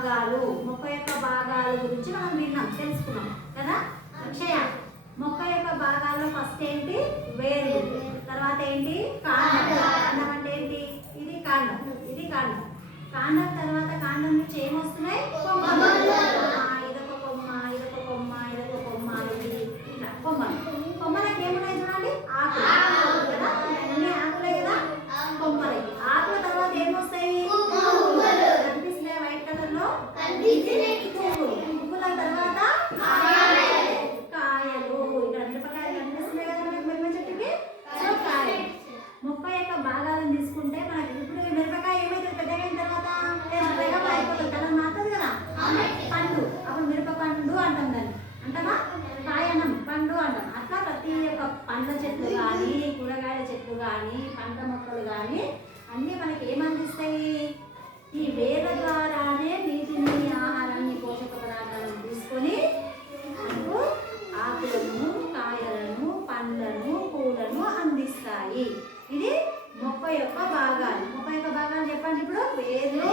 భాగాలు, మొక్క యొక్క భాగాల గురించి మనం విన్నాం, తెలుసుకున్నాం కదా. అక్షయ, మొక్క యొక్క భాగాల్లో ఫస్ట్ ఏంటి? వేరు. తర్వాత ఏంటి? కాండం. కాండం అంటే ఏంటి? ఇది కాండం, ఇది కాండం. కాండం తర్వాత కాండం నుంచి ఏమొస్తున్నాయి? కొమ్మలు. ఇదొక కొమ్మ, ఇదొక కొమ్మ, ఇదొక కొమ్మ, ఇది ఇట్లా కొమ్మలు. కొమ్మలకి ఏమున్నాయి చూడండి? ఆకులు కదా, అన్ని ఆకులే కదా కొమ్మలకి. ఆకుల తర్వాత ఏమొస్తాయి? కనిపిస్తున్నాయి వైట్ కలర్ లో, పువ్వులు. పువ్వుల తర్వాత కాయలు. ఇక్కడ మిరపకాయలు కనిపిస్తున్నాయి కదా మనకి మిరప చెట్టుకి, కాయలు. మొక్క యొక్క భాగాలను తీసుకుంటే మనకి ఇప్పుడు మిరపకాయ ఏమైతే పెద్దగైన తర్వాత అయిపోతుంది, కలర్ మారుతుంది కదా, పండు. అప్పుడు మిరప పండు అంటాం దాన్ని, అంటామా? కాయనం, పండు అంటాం. అట్లా ప్రతి ఒక్క పండ్ల చెట్లు కానీ, కూరగాయల చెట్లు కానీ, పంట మొక్కలు కానీ అన్నీ మనకి ఏమందిస్తాయి? ఈ వేర్ల ద్వారానే నీటిని, ఆహారాన్ని, పోషక పదార్థాలను తీసుకొని మనకు ఆకులను, కాయలను, పండ్లను, పూలను అందిస్తాయి. ఇది మొక్క యొక్క భాగాలు. మొక్క యొక్క భాగాలు చెప్పండి ఇప్పుడు. వేర్లు,